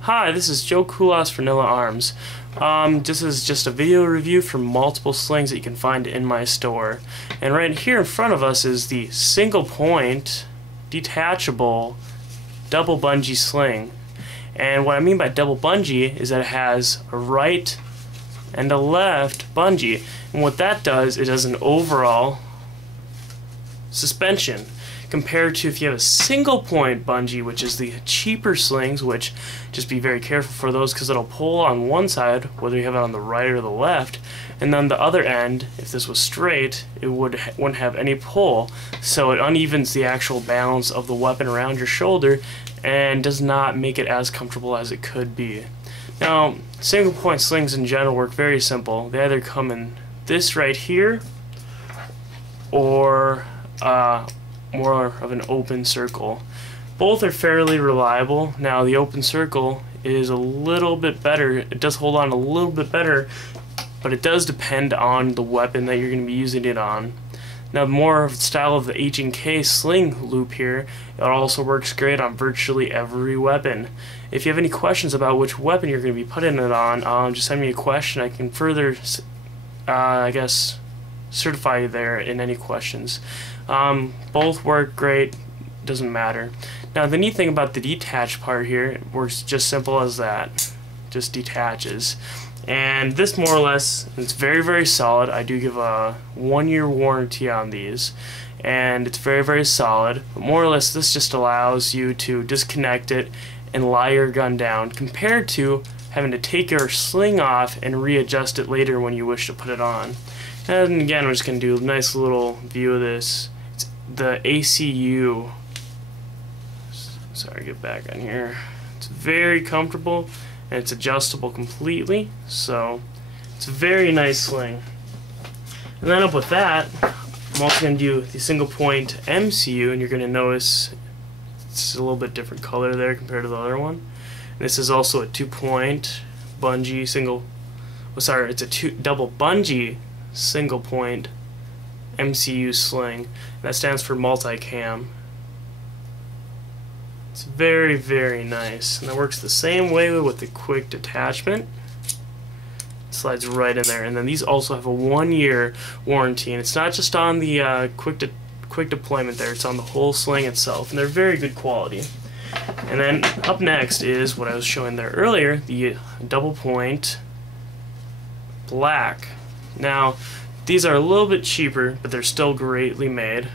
Hi, this is Joe Kulas for Nilla Arms. This is just a video review for multiple slings that you can find in my store. And right here in front of us is the single point, detachable, double bungee sling. And what I mean by double bungee is that it has a right and a left bungee. And what that does, it does an overall suspension. Compared to if you have a single point bungee, which is the cheaper slings, which just be very careful for those because it'll pull on one side, whether you have it on the right or the left, and then the other end, if this was straight, it wouldn't have any pull, so it unevens the actual balance of the weapon around your shoulder and does not make it as comfortable as it could be. Now, single point slings in general work very simple. They either come in this right here or more of an open circle. Both are fairly reliable. Now the open circle is a little bit better. It does hold on a little bit better, but it does depend on the weapon that you're going to be using it on. Now more of the style of the H&K sling loop here, it also works great on virtually every weapon. If you have any questions about which weapon you're going to be putting it on, just send me a question. I can further I guess certify you there in any questions. Both work great, doesn't matter. Now the neat thing about the detach part here, it works just simple as that, just detaches. And this more or less, it's very solid. I do give a 1-year warranty on these, and it's very solid. But more or less this just allows you to disconnect it and lie your gun down, compared to having to take your sling off and readjust it later when you wish to put it on. And again, we're just going to do a nice little view of this. It's the ACU. Sorry, get back on here. It's very comfortable and it's adjustable completely, so it's a very nice sling. And then up with that, I'm also going to do the single point MCU, and you're going to notice it's a little bit different color there compared to the other one. And this is also a 2-point bungee single. Oh, sorry, it's a double bungee single point MCU sling. That stands for multicam. It's very nice, and that works the same way with the quick detachment. It slides right in there, and then these also have a 1-year warranty, and it's not just on the quick deployment there, it's on the whole sling itself, and they're very good quality. And then up next is what I was showing there earlier, the double point black. Now these are a little bit cheaper, but they're still greatly made,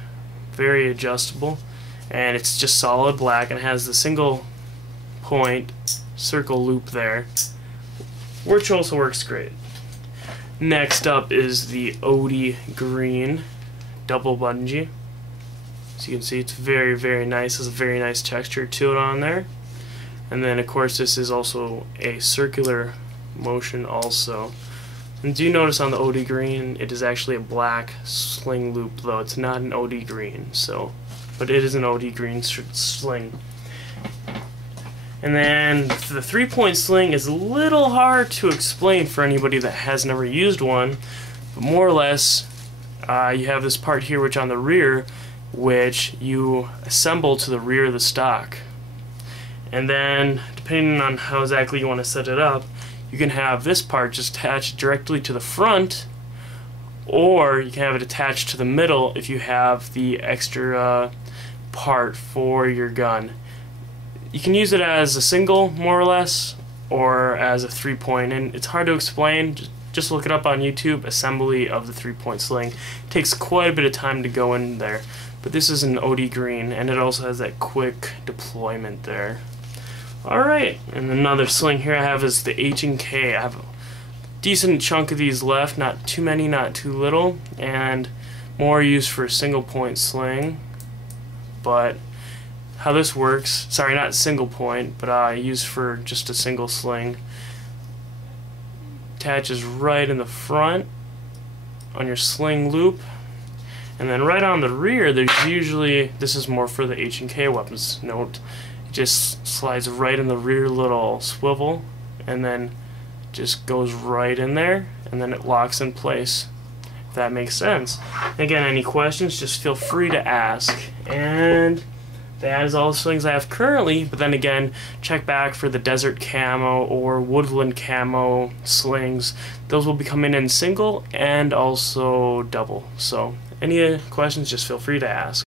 very adjustable, and it's just solid black and has the single point circle loop there, which also works great. Next up is the OD green double bungee. So you can see it's very nice. There's a very nice texture to it on there. And then of course this is also a circular motion also. And do notice on the OD green it is actually a black sling loop, though it's not an OD green, so, but it is an OD green sling. And then the 3-point sling is a little hard to explain for anybody that has never used one, but more or less you have this part here which on the rear, which you assemble to the rear of the stock. And then depending on how exactly you want to set it up, you can have this part just attached directly to the front, or you can have it attached to the middle if you have the extra part for your gun. You can use it as a single, more or less, or as a 3-point, and it's hard to explain. Just look it up on YouTube, assembly of the 3-point sling. It takes quite a bit of time to go in there, but this is an OD green, and it also has that quick deployment there. Alright, and another sling here I have is the H&K. I have a decent chunk of these left, not too many, not too little, and more used for a single point sling. But how this works, sorry, not single point, but used for just a single sling. Attaches right in the front on your sling loop, and then right on the rear there's usually, this is more for the H&K weapons, note, just slides right in the rear little swivel, and then just goes right in there, and then it locks in place, if that makes sense. Again, any questions, just feel free to ask. And That is all the slings I have currently, but then again, check back for the desert camo or woodland camo slings. Those will be coming in single and also double. So any questions, just feel free to ask.